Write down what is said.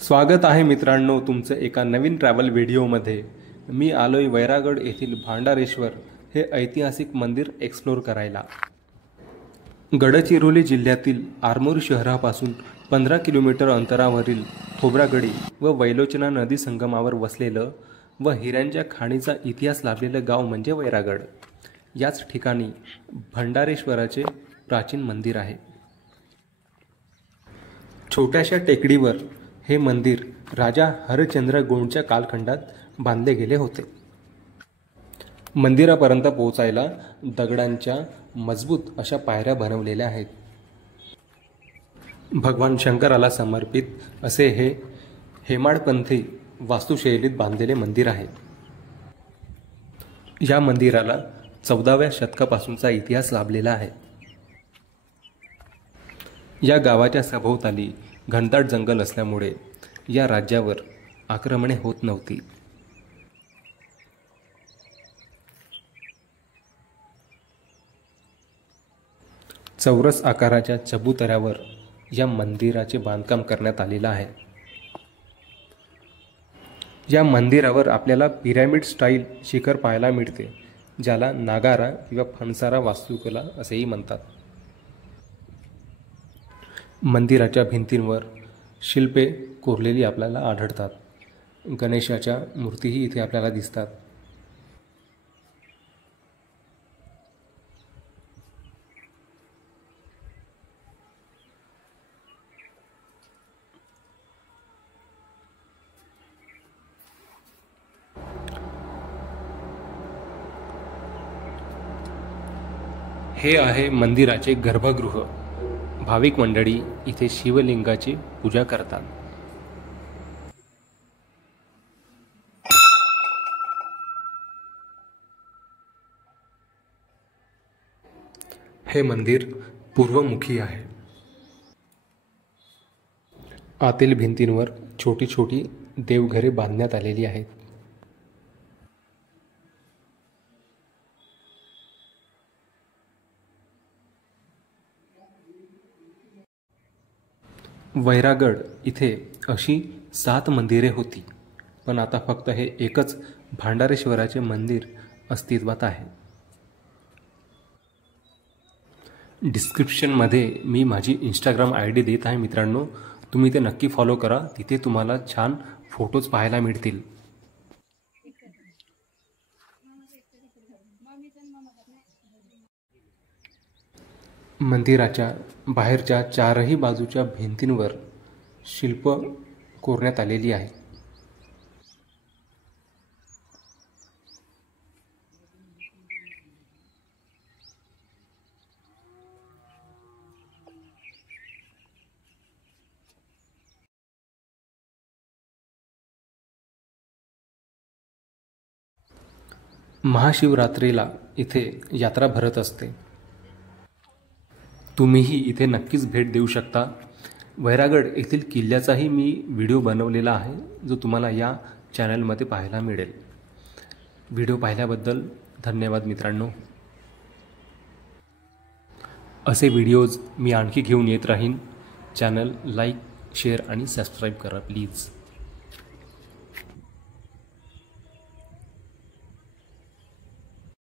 स्वागत आहे मित्रांनो तुमचं एका नवीन ट्रॅव्हल व्हिडिओमध्ये। मी आलोय वैरागड येथील भांडारेश्वर हे ऐतिहासिक मंदिर एक्सप्लोर करायला। गडचिरोली जिल्ह्यातील आरमोरी शहरापासून 15 किलोमीटर अंतरावरील खोब्रागडी व वैलोचना नदी संगमावर वसलेलं व हिऱ्यांच्या खाणीचा इतिहास लाभलेलं गाव म्हणजे वैरागड। याच ठिकाणी भांडारेश्वराचे प्राचीन मंदिर आहे। छोट्याशा टेकडीवर हे मंदिर राजा हरिश्चंद्रगोंडच्या कालखंडात बांधले गेले होते। मंदिरापर्यंत पोहोचायला दगडांच्या मजबूत अशा पायऱ्या बनवलेल्या आहेत। भगवान शंकराला समर्पित असे हे हेमाडपंथी वास्तुशैलीत बांधलेले मंदिर आहे। या मंदिराला 14व्या शतकापासूनचा इतिहास लाभलेला आहे। या गावाच्या सभोवताली घनदाट जंगल असल्यामुळे या राज्यावर आक्रमणे होत नव्हती। चौरस आकाराच्या चबुतऱ्यावर या मंदिराचे बांधकाम करण्यात आलेले आहे। या मंदिरावर आपल्याला पिरॅमिड स्टाईल शिखर पाहायला मिळते, ज्याला नागारा किंवा फणसारा वास्तुकला असेही म्हणतात। मंदिराच्या भिंतींवर शिल्पे कोरलेली आपल्याला आढळतात। गणेशाच्या मूर्तीही इथे आपल्याला दिसतात। हे आहे मंदिराचे गर्भगृह। भाविक मंडळी इथे शिवलिंगाची पूजा करतात। हे मंदिर पूर्वमुखी आहे। आतील भिंतींवर छोटी छोटी देवघरे बांधण्यात आलेली आहेत। वैरागड इथे अशी 7 मंदिरे होती, पण आता फक्त हे एकच भांडारेश्वराचे मंदिर अस्तित्वात आहे। डिस्क्रिप्शनमध्ये मी माझी इंस्टाग्राम ID देत आहे मित्रांनो, तुम्ही ते नक्की फॉलो करा। तिथे तुम्हाला छान फोटोज पाहायला मिळतील। मंदिराच्या बाहेरच्या 4ही बाजूच्या भिंतींवर शिल्प कोरण्यात आलेली आहे। महाशिवरात्रीला इथे यात्रा भरत असते। तुम्हीही इथे नक्कीच भेट देऊ शकता। वैरागड येथील किल्ल्याचाही मी व्हिडिओ बनवलेला आहे, जो तुम्हाला या चॅनलमध्ये पाहायला मिळेल। व्हिडिओ पाहिल्याबद्दल धन्यवाद मित्रांनो। असे व्हिडिओज मी आणखी घेऊन येत राहीन। चॅनल लाईक, शेअर आणि सबस्क्राईब करा प्लीज।